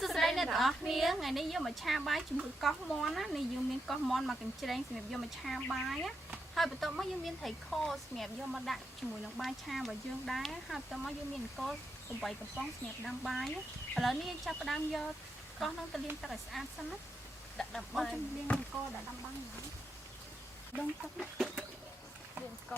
Sơ sài này đó nia ngày nay giờ mà cha bái chúng tôi có món á, này dùng miếng có món mà cần chơi thì giờ mà cha bái á, hai bữa tối mới dùng miếng thầy khô, mẹ giờ mà đặt chúng mùi lòng bài cha và dương đá, hai bữa tối mới dùng miếng cô, cùng bảy cặp bông mẹ đang bái á, ở đây cha đang giờ có nó tự liên ta là ăn xanh á, đặt đập bông trong liên cô đã đâm băng nữa, đông tóc liên cô.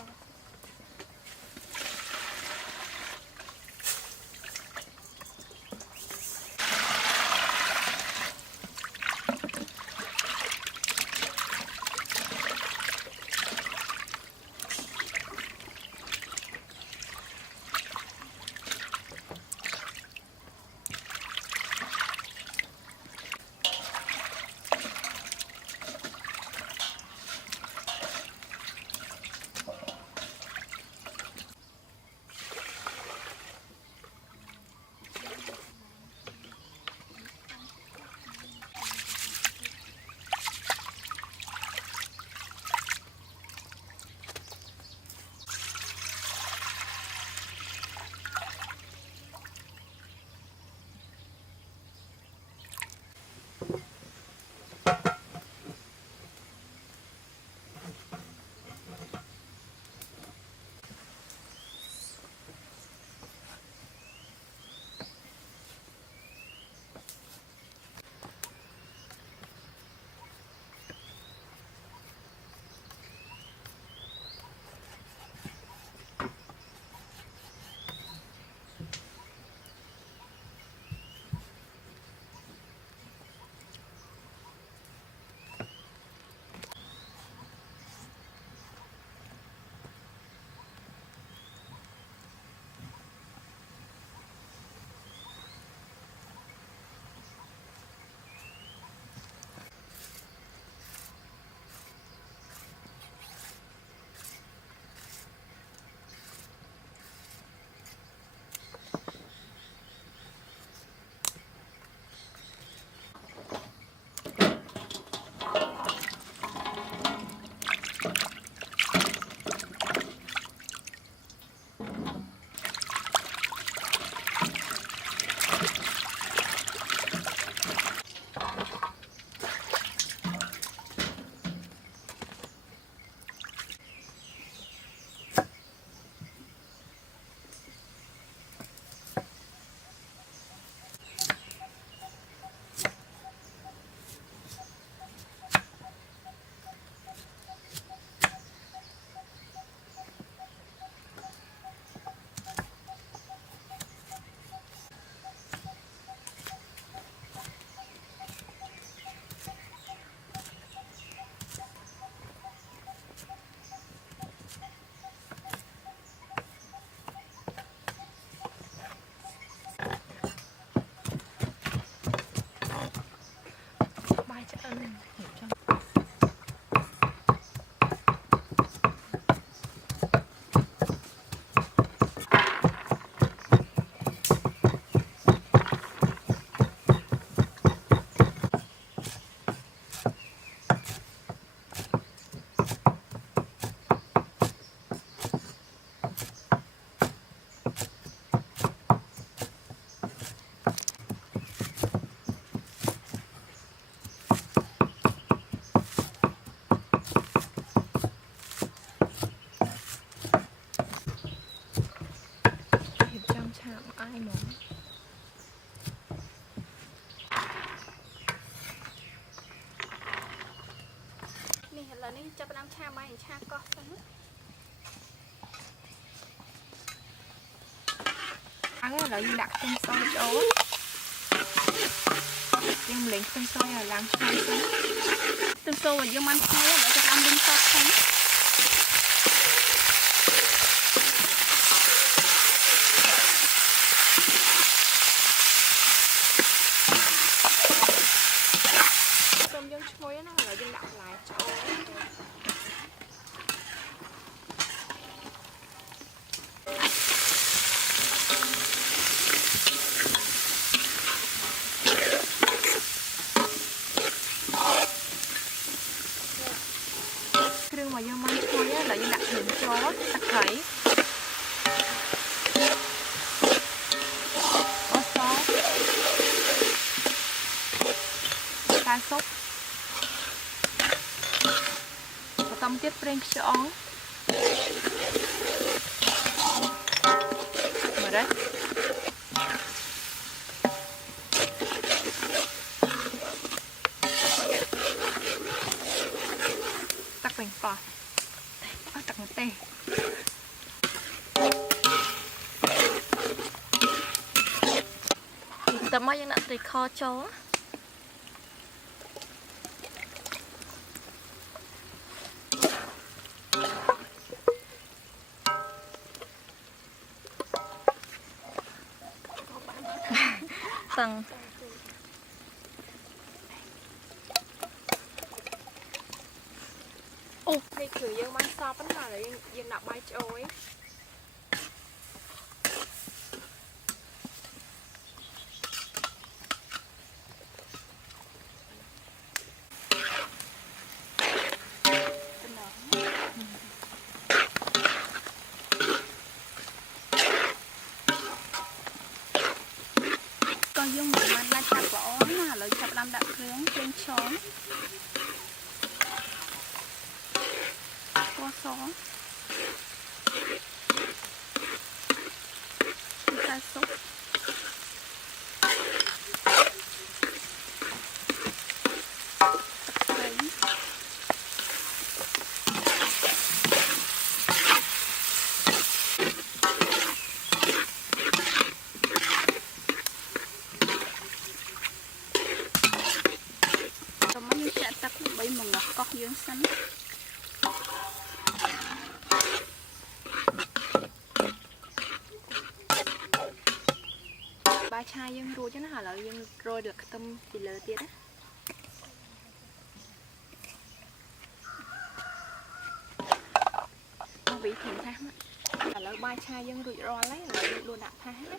Nàyចាប់ផ្ដើមឆាបាយឆាកោះសិនអានេះឥឡូវយើងដាក់ខ្ទឹមសចូលយើងលេងខ្ទឹមសឲ្យឡើងឆ្ងាញ់សិនខ្ទឹមសឲ្យយើងបានឆ្ងាញ់ហើយចាប់ផ្ដើមលេងសក់សិនសូមយើងឈ្ងុយណាឥឡូវយើងដាក់បន្លែចូលmà dương măng thôi á là dương đặt đường chó đặt thấy có sốt កាសុបបន្តទៀតប្រេងខ្យងម្រេចទឹកពេញប៉ោះទឹកម្ទេសតែមកយើងដាក់ត្រីខចូលតាំងអូនេះគឺយើងបានសពហ្នឹងហើយយើងដាក់បាយច្អយយើងមិនបានដាច់ចាប់ល្អណាឥឡូវចាប់ដាំដាក់គ្រឿងប្រេងខ្យងពណ៌សកាសុបទឹកបីមកងោះកោះយើងសិនបាយឆាយើងរួចណាឥឡូវយើងរោយទឹកខ្ទឹមពីលើទៀតណាមកវិញធំថាសមកឥឡូវបាយឆាយើងរួចរាល់ហើយឥឡូវយើងដួសដាក់ថាសណា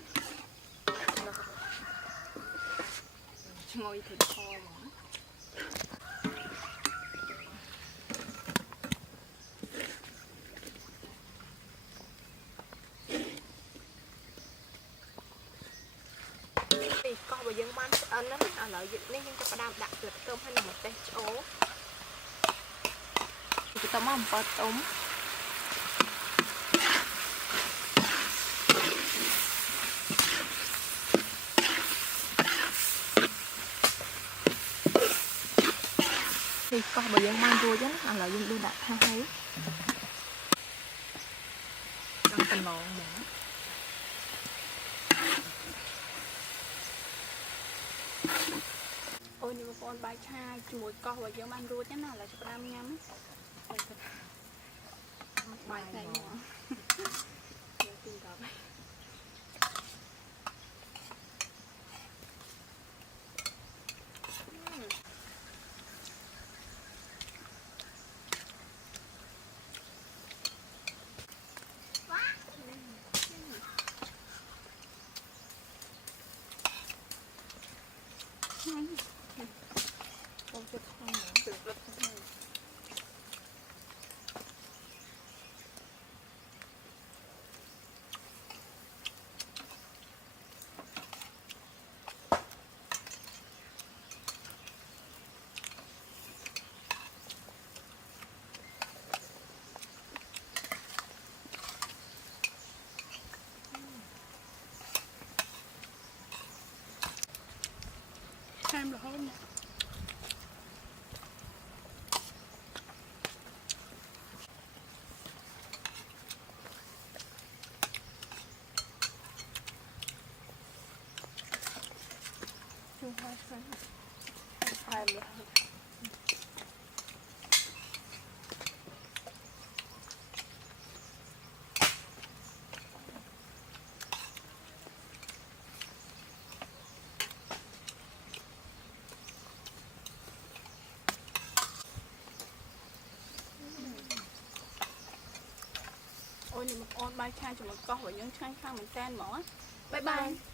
ឈ្ងុយទៅខហ្មងកោះបើយើងបានឆ្អិនហ្នឹងឥឡូវនេះយើងចាប់ផ្ដើមដាក់ស្លឹកខ្ទឹមហើយនឹងម្ទេសច្អូបន្ទាប់មកអំបិលទុំនេះកោះបើយើងបានរួចហ្នឹងឥឡូវយើងដួសដាក់ថាសហើយដល់កន្លងហ្មងអូននេះបងប្អូនបាយឆាជាមួយកោះរបស់យើងបានរួចណាឥឡូវចាប់ផ្ដើមញ៉ាំបាយតែហ្មងយើងទីដល់អូនចិត្តខ្លាំងណាស់ទឹករត់ខ្លាំងថែមរហូតchung hai phần hai mươi ôi này một con bay chai cho một con và những chai khang mình tan mỏ bye bye